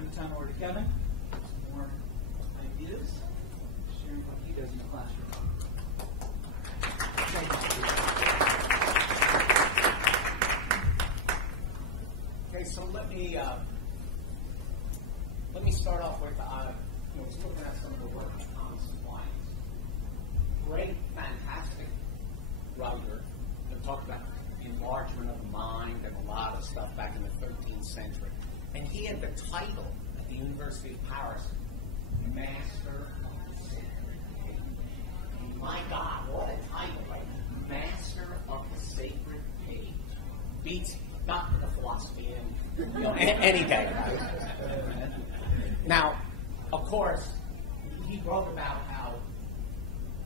turn the time over to Kevin. Some more ideas. Sharing what he does in the classroom. Okay, so let me start off with just looking at some of the work of Thomas Aquinas. Great, fantastic writer that talked about enlargement of the mind and a lot of stuff back in the 13th century. And he had the title at the University of Paris, Master of the Sacred Page. My God, what a title, right? Master of the Sacred Page. Beats Doctor of Philosophy any day. Now, of course, he wrote about how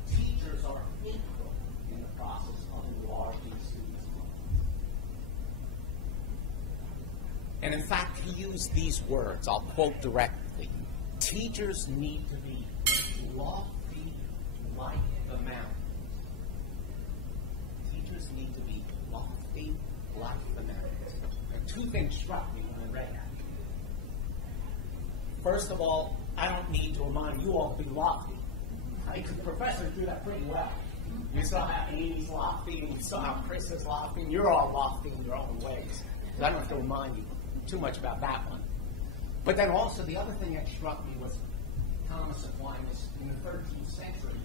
teachers are integral in the process of enlarging students' minds. And in fact, he used these words, I'll quote directly. Teachers need to be lofty like the mountains. Teachers need to be lofty like the mountains. And two things struck me when I read that. First of all, I don't need to remind you all to be lofty. Because the professors do that pretty well. You saw how Amy's lofty, and you saw how Chris is lofty, and you're all lofty in your own ways. So I don't have to remind you too much about that one. But then also the other thing that struck me was Thomas Aquinas in the 13th century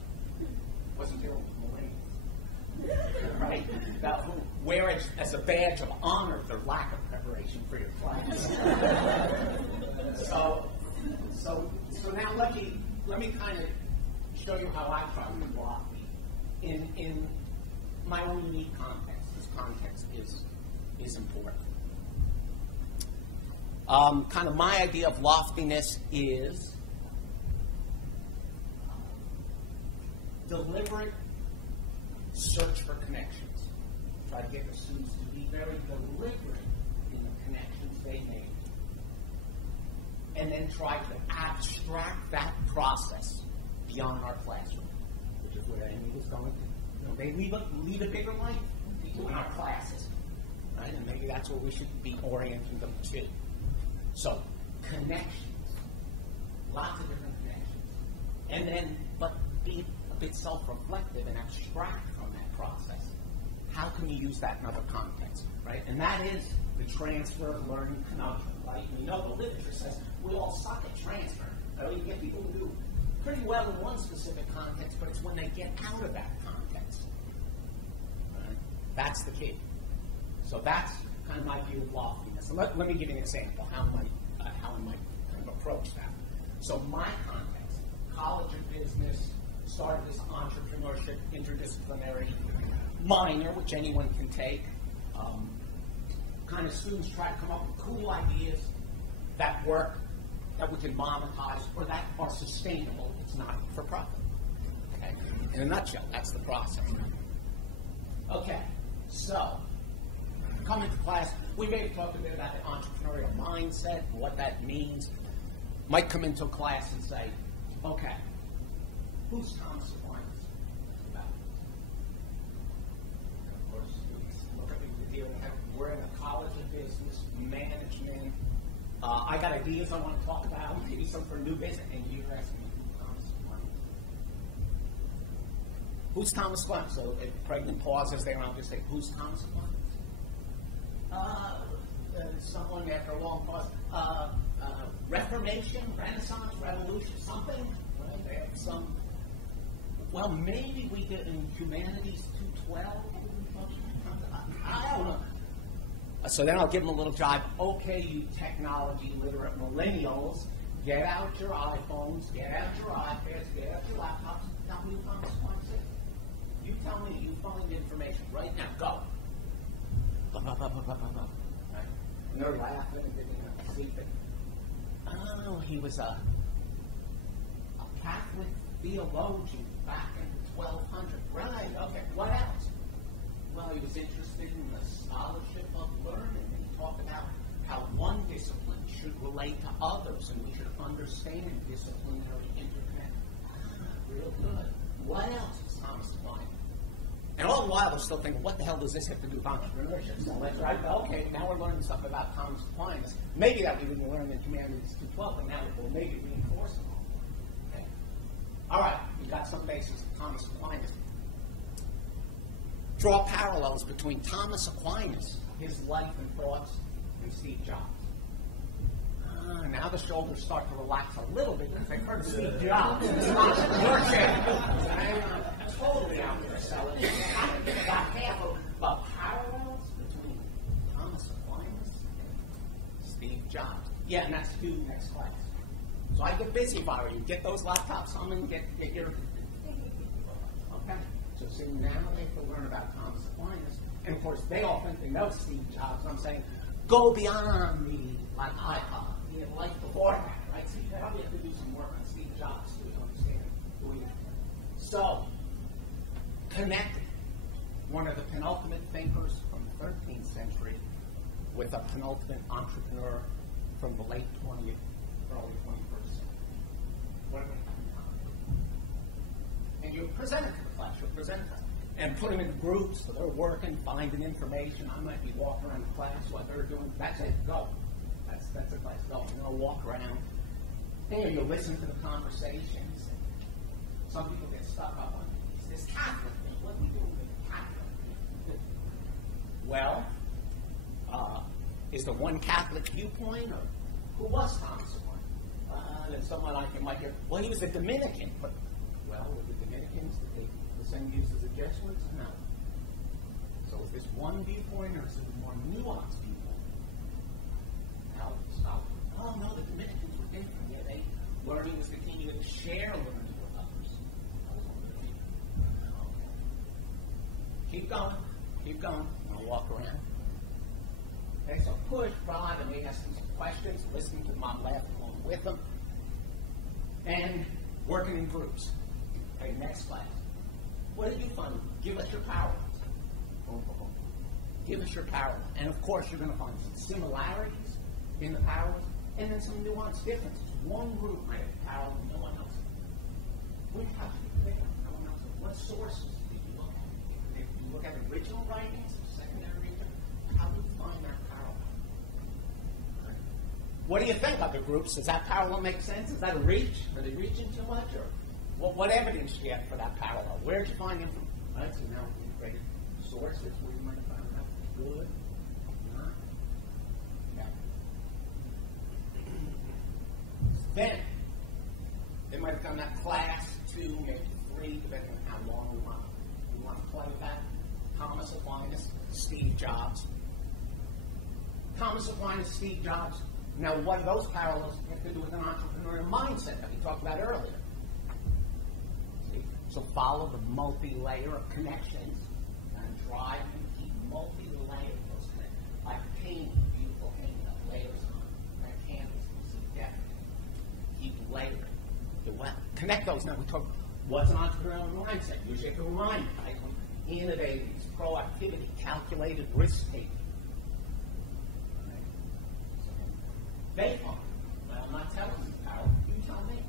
wasn't dealing with millennials. Right? That who wear it as a badge of honor their lack of preparation for your class. So now let me kind of show you how I try to be lofty in my own unique context. This context is important. Kind of my idea of loftiness is deliberate search for connections. Try to get the students to be very deliberate in the connections they make. And then try to abstract that process beyond our classroom, which is where Amy was going to. They lead a bigger life in our classes, right? And maybe that's where we should be orienting them to. So, connections, lots of different connections, and then, but be a bit self-reflective and abstract from that process. How can you use that in other contexts, right? And that is the transfer of learning conundrum, right? We know the literature says we all suck at transfer. Right? You get people who do pretty well in one specific context, but it's when they get out of that context. Right? That's the key. So that's kind of my view of loftiness. And let me give you an example how I might kind of approach that. So my context, College of Business, started this entrepreneurship interdisciplinary minor, which anyone can take. Kind of students try to come up with cool ideas that work, that we can monetize, or that are sustainable. It's not for profit. Okay? In a nutshell, that's the process. Okay, so coming to class, we may talk a bit about the entrepreneurial mindset, what that means. Might come into a class and say, okay, who's Thomas Aquinas? Of course, look at the deal. We're in a college of business, management. I got ideas I want to talk about, maybe some for new business, and you're asking me who's Thomas Aquinas. Who's Thomas Aquinas? So if pregnant pauses there, I'll just say, who's Thomas Aquinas? Someone after a long pause, Reformation, Renaissance, Revolution, something, right? They had some. Well, maybe we did in Humanities 212. I don't know. So then I'll give them a little jibe. Okay, you technology literate millennials, get out your iPhones, get out your iPads, get out your laptops. Tell me who Thomas Aquinas is. You tell me. You find information right now. Go. Right? And they're laughing and sleeping. Oh, he was a Catholic theologian back in the 1200s. Right, okay. What else? Well, he was interested in the scholarship of learning. And he talked about how one discipline should relate to others, and we should understand disciplinary interconnect. Real good. What else is Thomas Aquinas? And all all the while they're still thinking, what the hell does this have to do with entrepreneurship? So that's right. Okay, now we're learning stuff about Thomas Aquinas. Maybe that we didn't learn in Humanities 212, but now we'll maybe reinforce it all. Okay. All right, we've got some basics of Thomas Aquinas. Draw parallels between Thomas Aquinas, his life and thoughts, and Steve Jobs. Now the shoulders start to relax a little bit because they've heard Steve Jobs. It's not your chair. I'm totally out there selling. I've got half of the parallels between Thomas Aquinas and Steve Jobs. Yeah, and that's due next class. So I get busy if I were you. Get those laptops on and get your... Okay. So see, now they have to learn about Thomas Aquinas. And of course, they all think they know Steve Jobs. I'm saying, go beyond the iPod. Life beforehand, right? So you probably have to do some work on Steve Jobs to understand who he is. So, connecting one of the penultimate thinkers from the 13th century with a penultimate entrepreneur from the late 20th, early 21st century. What are they coming on? And you present it to the class, you present them. And put them in groups so they're working, finding information. I might be walking around the class while they're doing, that's it, go. That's a class going. You know, walk around. And you listen to the conversations. Some people get stuck up on this Catholic thing. What are we doing with the Catholic? Well, is the one Catholic viewpoint, or who was Thomas Aquinas? Then someone like him might hear, well, he was a Dominican, but well, were the Dominicans the same views as the Jesuits? No. So is this one viewpoint, or is it a more nuanced viewpoint? Oh, no, the Dominicans were different. Yeah, learning was continuing to share learning with others. Keep going. Keep going. I'll walk around. Okay, so push, prod, and we ask them some questions, listening to them, I'm laughing along with them, and working in groups. Okay, next class. What did you find? Give us your power. Give us your power. And of course, you're going to find some similarities in the powers, and then some nuanced differences. One group might have power and no one else. What have you pick up? No one else. What sources did you look at? Did you look at original writings, secondary reading? How do you find that parallel? What do you think, other groups? Does that parallel make sense? Is that a reach? Are they reaching too much? Or what evidence do you get for that parallel? Where did you find information? Right, so now we've created sources where you might find out good. Then, they might have done that class 2, maybe 3, depending on how long we want to play with that. Thomas Aquinas, Steve Jobs. Thomas Aquinas, Steve Jobs. Now, what do those parallels have to do with an entrepreneurial mindset that we talked about earlier? See? So follow the multi-layer of connections and try to keep multi-layer those connections. Like painting, beautiful painting that layers on that canvas. You see depth. Keep layering. Connect those. Now we talk. What's an entrepreneurial mindset? Usually you have to remind right? Innovating, proactivity, calculated risk taking. Right? So they find. Well, I'm not telling you power. You tell me.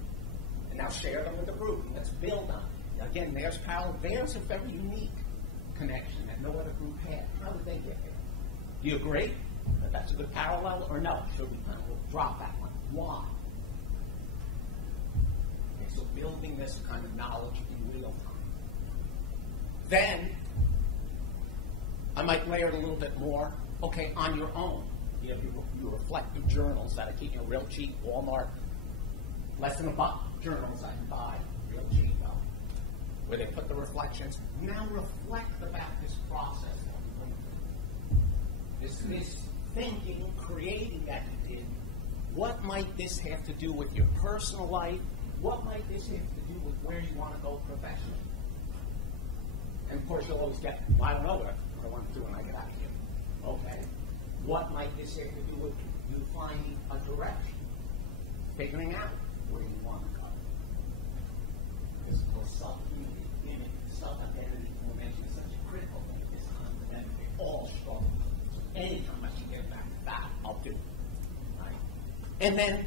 And now share them with the group. Let's build on it. Again, there's power. There's a very unique connection that no other group had. How did they get there? Do you agree that that's a good parallel, or no? Should we we'll drop that one? Why? So building this kind of knowledge in real time. Then, I might layer it a little bit more. Okay, on your own. You have your reflective journals that I keep real cheap, Walmart, less than $1 journals I can buy, real cheap, where they put the reflections. Now reflect about this process that we went through. This thinking, creating that you did. What might this have to do with your personal life? What might this have to do with where you want to go professionally? And of course, you'll always get, well, I don't know what I want to do when I get out of here. Okay. What might this have to do with you finding a direction? Figuring out where you want to go. This whole self-community, image, self-identity formation is such a critical thing. This confidence, we all struggle. So anytime I can get back to that, I'll do it. Right? And then,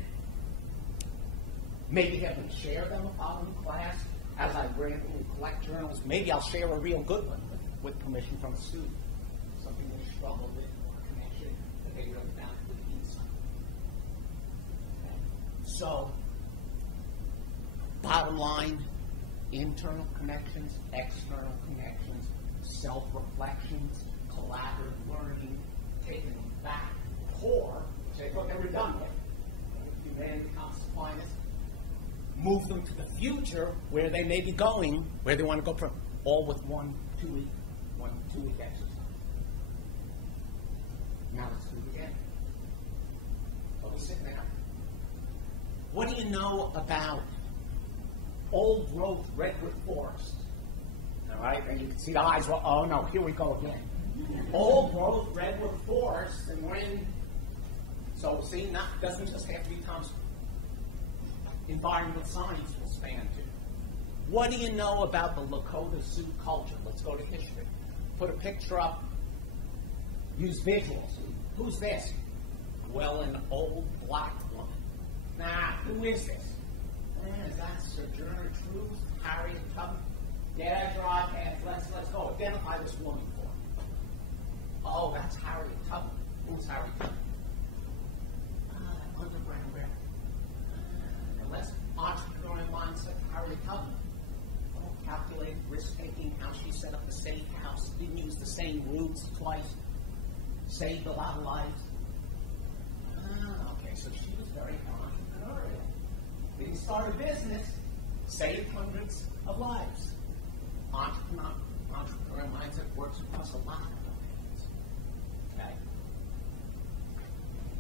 maybe have them share them the following class as I randomly collect journals. Maybe I'll share a real good one with them. with permission from a student. Something they struggle with, or a connection that they really found with insight. Okay. So, bottom line, internal connections, external connections, self-reflections, collaborative learning, taking them back core, which I thought they were done with. Humanity becomes finest. Move them to the future where they may be going, where they want to go from, all with one two-week exercise. Now let's do it again. So we sit down. What do you know about old growth redwood forest? All right, and you can see the eyes. Well, oh no, here we go again. Old growth redwood forest, and when so see, not doesn't just have to be Tom's environmental science will span to. What do you know about the Lakota Sioux culture? Let's go to history. Put a picture up. Use visuals. Who's this? Well, an old black woman. Nah, who is this? Is that Sojourner Truth, Harriet Tubman? Yeah, drive hands. Let's go. Identify this woman for me. Oh, that's Harriet Tubman. Who's Harriet Tubman? Underground rare. Unless entrepreneurial mindset, Harriet Tubman. Calculated risk-taking, how she set up a safe house, didn't use the same routes twice, saved a lot of lives. Okay, so she was very entrepreneurial. Didn't start a business, saved hundreds of lives. Entrepreneurial mindset works across a lot of domains. Okay?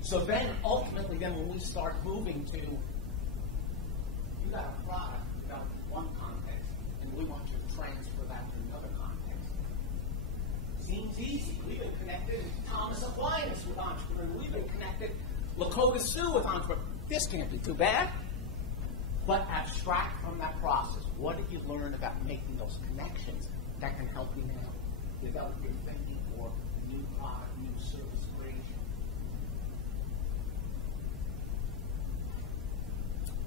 So then, ultimately, when we start moving to, you got a product, you got one context, and we want you to transfer that to another context. Seems easy. We've been connected Thomas Aquinas with entrepreneur. We've been connected Lakota Sioux with entrepreneur. This can't be too bad. But abstract from that process. What did you learn about making those connections that can help you now develop your thinking for new product, new service creation?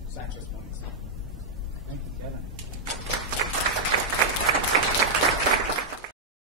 So that's just one example. Thank you, Kevin.